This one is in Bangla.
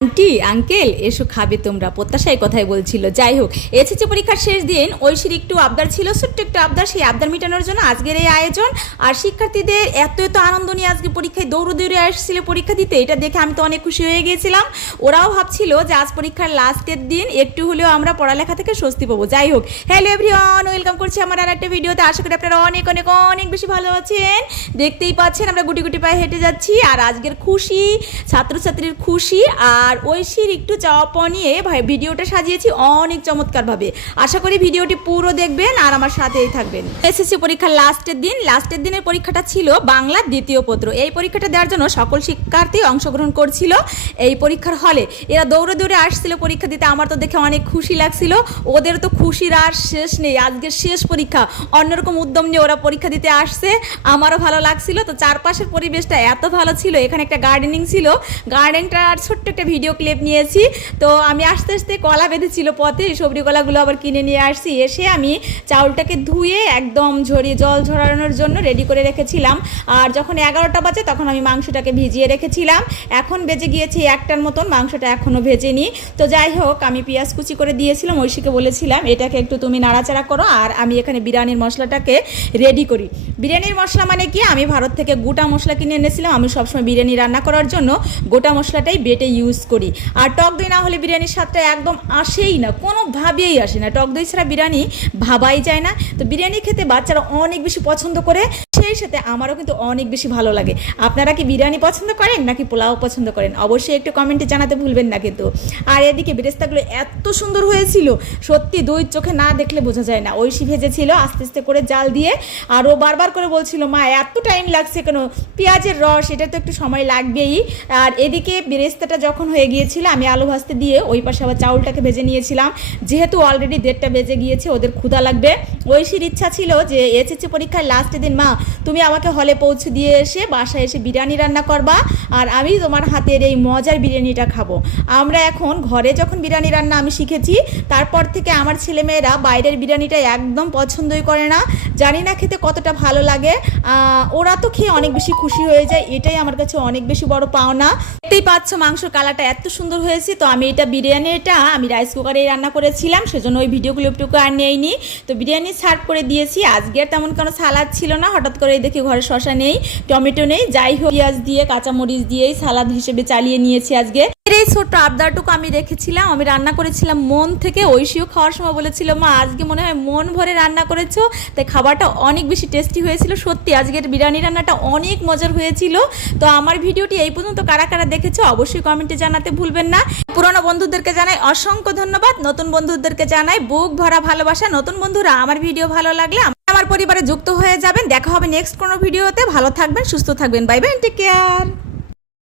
আন্টি আঙ্কেল এসো খাবে তোমরা, প্রত্যাশায় কথাই বলছিল। যাই হোক, এসএসসি পরীক্ষার শেষ দিন ঐশীর একটু আবদার ছিল, ছোট্ট একটু আবদার। সেই আবদার মেটানোর জন্য আজকের এই আয়োজন। আর শিক্ষার্থীদের এত আনন্দ নিয়ে আজকে পরীক্ষায় দৌড়ে আসছিল পরীক্ষা দিতে, এটা দেখে আমি তো অনেক খুশি হয়ে গিয়েছিলাম। ওরাও ভাবছিল যে আজ পরীক্ষার লাস্টের দিন, একটু হলেও আমরা পড়ালেখা থেকে স্বস্তি পাবো। যাই হোক, হ্যালো এভরিওয়ান, ওয়েলকাম করছি আমার আর একটা ভিডিওতে। আশা করি আপনারা অনেক অনেক অনেক বেশি ভালো আছেন। দেখতেই পাচ্ছেন আমরা গুটি গুটি পায়ে হেঁটে যাচ্ছি। আর আজকের খুশি, ছাত্রছাত্রীর খুশি আর ঐশীর একটু চাওয়া পাওয়া নিয়ে ভিডিওটা সাজিয়েছি অনেক চমৎকারভাবে। আশা করি ভিডিওটি পুরো দেখবেন আর আমার সাথেই থাকবেন। এসএসসি পরীক্ষার লাস্টের দিনের পরীক্ষাটা ছিল বাংলা দ্বিতীয় পত্র। এই পরীক্ষাটা দেওয়ার জন্য সকল শিক্ষার্থী অংশগ্রহণ করছিল এই পরীক্ষার হলে। এরা দৌড়ে আসছিল পরীক্ষা দিতে। আমার তো দেখে অনেক খুশি লাগছিল। ওদের তো খুশির আর শেষ নেই। আজকের শেষ পরীক্ষা, অন্যরকম উদ্যম নিয়ে ওরা পরীক্ষা দিতে আসছে। আমারও ভালো লাগছিল। তো চারপাশের পরিবেশটা এত ভালো ছিল। এখানে একটা গার্ডেনিং ছিল, গার্ডেনটার ছোট্ট একটা ভিডিও ক্লিপ নিয়েছি। তো আমি আস্তে আস্তে কলা বেঁধেছিল পথে, সবজি কলাগুলো আবার কিনে নিয়ে আসছি। এসে আমি চাউলটাকে ধুয়ে একদম জল ঝরানোর জন্য রেডি করে রেখেছিলাম। আর যখন 11টা বাজে তখন আমি মাংসটাকে ভিজিয়ে রেখেছিলাম। এখন বেজে গিয়েছি 1টার মতন, মাংসটা এখনও ভেজেনি। তো যাই হোক, আমি পেঁয়াজ কুচি করে দিয়েছিলাম। ঐশীকে বলেছিলাম এটাকে একটু তুমি নাড়াচাড়া করো, আর আমি এখানে বিরিয়ানির মশলাটাকে রেডি করি। বিরিয়ানির মশলা মানে কি, আমি ভারত থেকে গোটা মশলা কিনে এনেছিলাম। আমি সবসময় বিরিয়ানি রান্না করার জন্য গোটা মশলাটাই বেটে ইউজ করি। আর টক দই না হলে বিরিয়ানির স্বাদটা একদম আসেই না, কোনোভাবেই আসে না। টক দই ছাড়া বিরিয়ানি ভাবাই যায় না। তো বিরিয়ানি খেতে বাচ্চারা অনেক বেশি পছন্দ করে, সেই সাথে আমারও কিন্তু অনেক বেশি ভালো লাগে। আপনারা কি বিরিয়ানি পছন্দ করেন নাকি পোলাও পছন্দ করেন? অবশ্যই একটু কমেন্টে জানাতে ভুলবেন না কিন্তু। আর এদিকে বেরেস্তাগুলো এত সুন্দর হয়েছিল, সত্যি দুই চোখে না দেখলে বোঝা যায় না। ঐশী ভেজেছিল আস্তে আস্তে করে জাল দিয়ে। আর ও বারবার করে বলছিল মা এত টাইম লাগছে কেন, পেঁয়াজের রস, এটা তো একটু সময় লাগবেই। আর এদিকে বেরেস্তাটা যখন হয়ে গিয়েছিল, আমি আলু ভাজতে দিয়ে ওই পাশে আবার চাউলটাকে ভেজে নিয়েছিলাম। যেহেতু অলরেডি 1:30 বেজে গিয়েছে, ওদের ক্ষুধা লাগবে। ঐশীর ইচ্ছা ছিল যে এসএসসি পরীক্ষার লাস্টের দিন মা তুমি আমাকে হলে পৌঁছে দিয়ে এসে বাসায় এসে বিরিয়ানি রান্না করবা, আর আমি তোমার হাতের এই মজার বিরিয়ানিটা খাবো। আমরা এখন ঘরে যখন বিরিয়ানি রান্না আমি শিখেছি, তারপর থেকে আমার ছেলেমেয়েরা বাইরের বিরিয়ানিটা একদম পছন্দই করে না। জানি না খেতে কতটা ভালো লাগে, ওরা তো খেয়ে অনেক বেশি খুশি হয়ে যায়। এটাই আমার কাছে অনেক বেশি বড় পাওনা। দেখতেই পাচ্ছ মাংসর কালারটা এত সুন্দর হয়েছে। তো আমি বিরিয়ানিটা আমি রাইস কুকারে রান্না করেছিলাম, সেজন্য ওই ভিডিও ক্লিপটুকু আর নেইনি। তো বিরিয়ানি সার্ভ করে দিয়েছি। আজকে আর তেমন কোনো সালাদ ছিল না, হঠাৎ করে দেখি ঘরে শসা নেই, টমেটো নেই। যাই হোক, পেঁয়াজ দিয়ে কাঁচামরিচ দিয়েই সালাদ হিসেবে চালিয়ে নিয়েছি আজকে। এই ছোট্ট আবদারটুকু আমি রেখেছিলাম, আমি রান্না করেছিলাম মন থেকে। ঐশীও খাওয়ার সময় বলেছিল মা আজকে মনে হয় মন ভরে রান্না করেছো। তাই খাবারটা অনেক বেশি টেস্টি হয়েছিল। সত্যি আজকের বিরিয়ানি রান্নাটা অনেক মজার হয়েছিল। তো আমার ভিডিওটি এই পর্যন্ত কারা কারা দেখেছো অবশ্যই কমেন্টে জানাতে ভুলবেন না। পুরনো বন্ধুদেরকে জানাই অসংখ্য ধন্যবাদ, নতুন বন্ধুদেরকে জানাই বুক ভরা ভালোবাসা। নতুন বন্ধুরা আমার ভিডিও ভালো লাগলে আমার পরিবারে যুক্ত হয়ে যাবেন। দেখা হবে নেক্সট কোনো ভিডিওতে। ভালো থাকবেন, সুস্থ থাকবেন। Bye bye, take care.